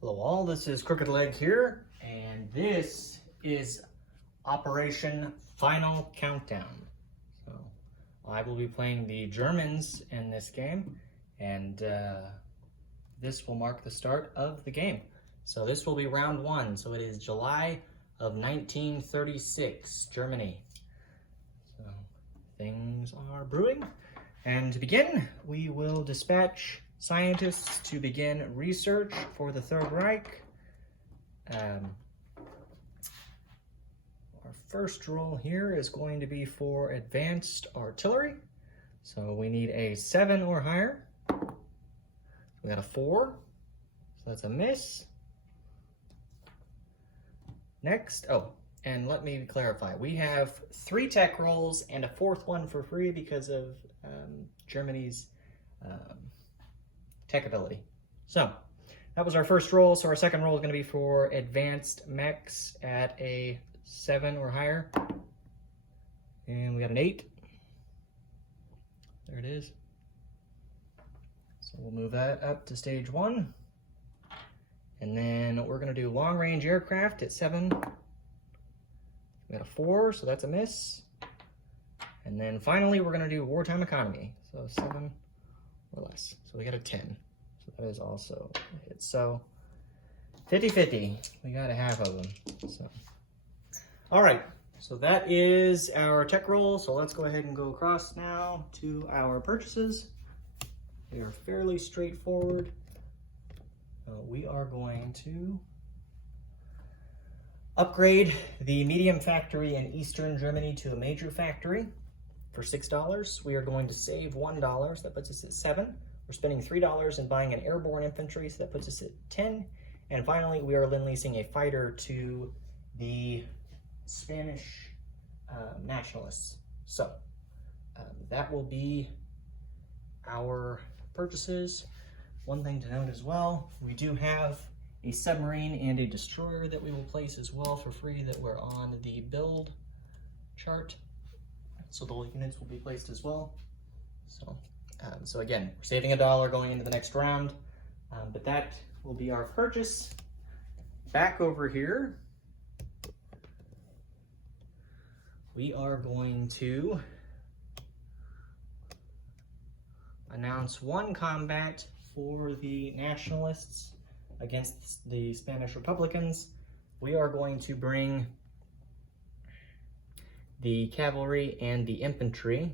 Hello all, this is Crooked Leg here, and this is Operation Final Countdown. So I will be playing the Germans in this game, and this will mark the start of the game. So this will be round one, so it is July of 1936, Germany. So things are brewing, and to begin, we will dispatch scientists to begin research for the Third Reich. Our first roll here is going to be for advanced artillery. So we need a 7 or higher. We got a 4, so that's a miss. Next, and let me clarify. We have 3 tech rolls and a 4th one for free because of Germany's tech ability. So that was our first roll. So our second roll is going to be for advanced mechs at a 7 or higher. And we got an 8. There it is. So we'll move that up to stage 1. And then we're going to do long range aircraft at 7. We got a 4, so that's a miss. And then finally we're going to do wartime economy. So 7 or less. So we got a 10. So that is also a hit. So 50-50. We got a half of them. So all right. So that is our tech roll. So let's go ahead and go across now to our purchases. They are fairly straightforward. We are going to upgrade the medium factory in Eastern Germany to a major factory. For $6, we are going to save $1. That puts us at 7. We're spending $3 in buying an airborne infantry, so that puts us at 10. And finally, we are leasing a fighter to the Spanish nationalists. So that will be our purchases. One thing to note as well, we do have a submarine and a destroyer that we will place as well for free that were on the build chart. So the units will be placed as well. So again, we're saving $1 going into the next round, but that will be our purchase. Back over here, we are going to announce one combat for the nationalists against the Spanish Republicans. We are going to bring the cavalry and the infantry,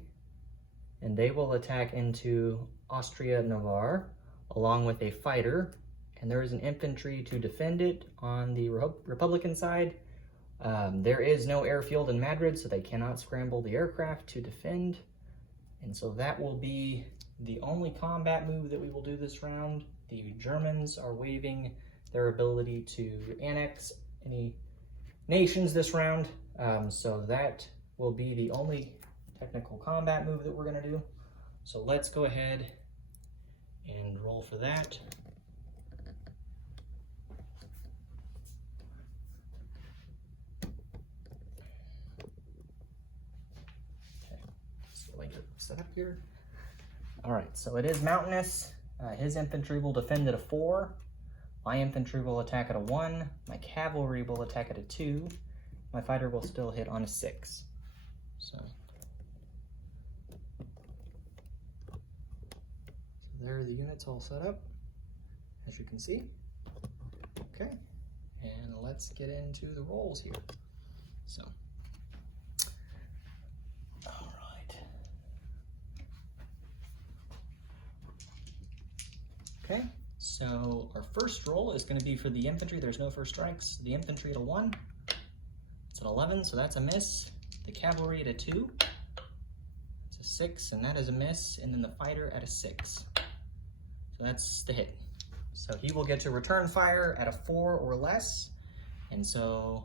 and they will attack into Austria-Navarre along with a fighter, and there is an infantry to defend it on the Republican side. There is no airfield in Madrid, so they cannot scramble the aircraft to defend, and so that will be the only combat move that we will do this round. The Germans are waiving their ability to annex any nations this round, so that will be the only technical combat move that we're going to do. So let's go ahead and roll for that. Okay, so let me get set up here. All right, so it is mountainous. His infantry will defend at a 4. My infantry will attack at a 1. My cavalry will attack at a 2. My fighter will still hit on a 6. So there are the units all set up, as you can see. Okay, and let's get into the rolls here. So, all right. Okay, so our first roll is going to be for the infantry. There's no first strikes. The infantry at a 1. It's an 11, so that's a miss. The cavalry at a 2. It's a 6, and that is a miss. And then the fighter at a 6. So that's the hit. So he will get to return fire at a 4 or less. And so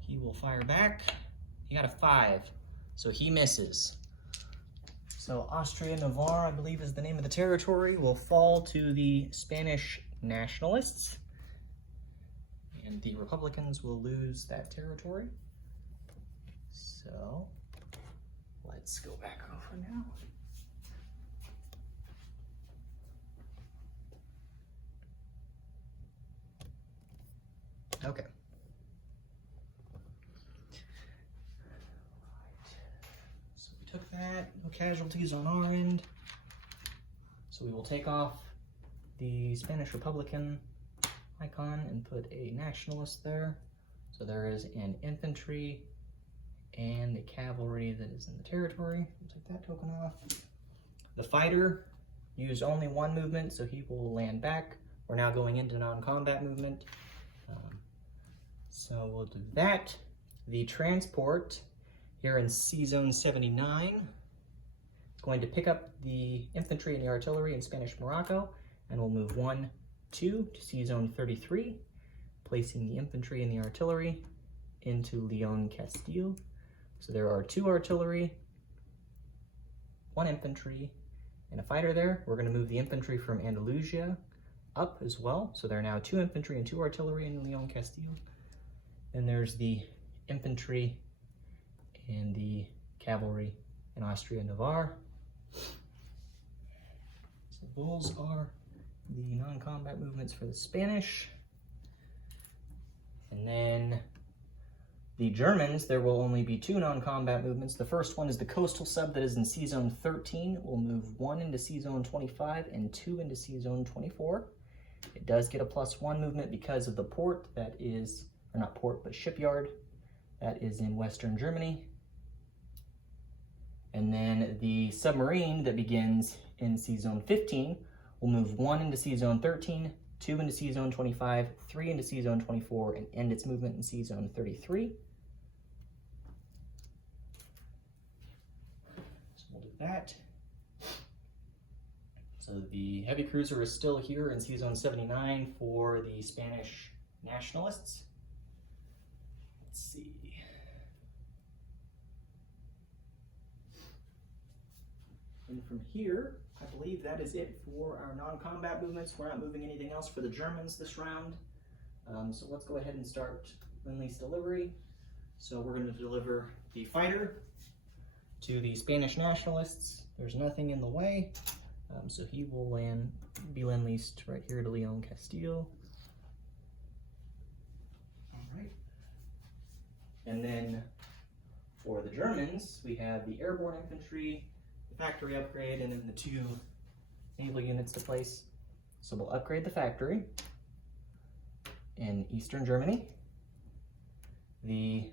he will fire back. He got a 5, so he misses. So Austria-Navarre, I believe is the name of the territory, will fall to the Spanish nationalists. And the Republicans will lose that territory. So let's go back over now. Okay. So we took that, no casualties on our end. So we will take off the Spanish Republican icon and put a nationalist there. So there is an infantry and a cavalry that is in the territory. We'll take that token off. The fighter used only one movement, so he will land back. We're now going into non-combat movement. So we'll do that. The transport here in C-Zone 79 is going to pick up the infantry and the artillery in Spanish Morocco, and we'll move 1, 2 to C-Zone 33, placing the infantry and the artillery into Leon Castile. So there are 2 artillery, 1 infantry, and a fighter there. We're going to move the infantry from Andalusia up as well. So there are now 2 infantry and 2 artillery in Leon Castile. Then there's the infantry and the cavalry in Austria-Navarre. So those are the non-combat movements for the Spanish. And then the Germans, there will only be 2 non-combat movements. The first one is the coastal sub that is in C-Zone 13. We'll move 1 into C-Zone 25 and 2 into C-Zone 24. It does get a +1 movement because of the port that is, or not port, but shipyard that is in Western Germany. And then the submarine that begins in C-Zone 15 will move 1 into C-Zone 13, 2 into C-Zone 25, 3 into C-Zone 24, and end its movement in C-Zone 33. So we'll do that. So the heavy cruiser is still here in C-Zone 79 for the Spanish nationalists. Let's see. And from here, I believe that is it for our non-combat movements. We're not moving anything else for the Germans this round. So let's go ahead and start Lend-Lease delivery. So we're going to deliver the fighter to the Spanish nationalists. There's nothing in the way. So he will be Lend-Leased right here to Leon Castile. All right. And then for the Germans, we have the airborne infantry, the factory upgrade, and then the 2 naval units to place. So we'll upgrade the factory in Eastern Germany. The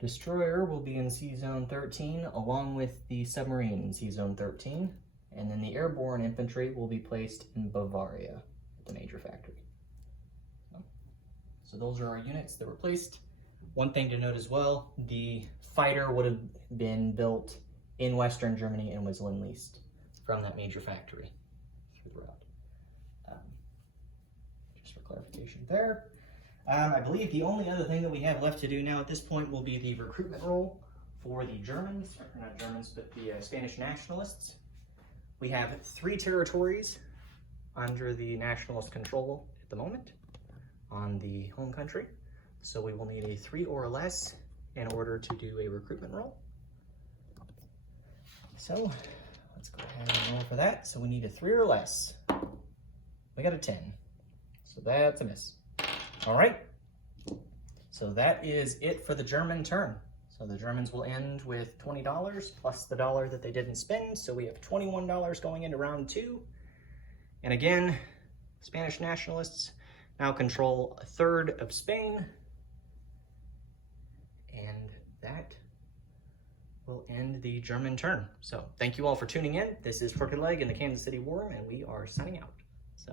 destroyer will be in C-Zone 13 along with the submarine in C-Zone 13. And then the airborne infantry will be placed in Bavaria at the major factory. So those are our units that were placed. One thing to note as well, the fighter would have been built in Western Germany and was Lend-Leased from that major factory through the route. Just for clarification there. I believe the only other thing that we have left to do now at this point will be the recruitment roll for the Germans, or not Germans, but the Spanish nationalists. We have 3 territories under the nationalist control at the moment on the home country. So we will need a 3 or less in order to do a recruitment roll. So let's go ahead and roll for that. So we need a 3 or less. We got a 10. So that's a miss. All right. So that is it for the German turn. So the Germans will end with $20 plus the $1 that they didn't spend. So we have $21 going into round 2. And again, Spanish nationalists now control 1/3 of Spain. And that will end the German turn. So thank you all for tuning in. This is Crooked Leg and the Kansas City Worm, and we are signing out. So.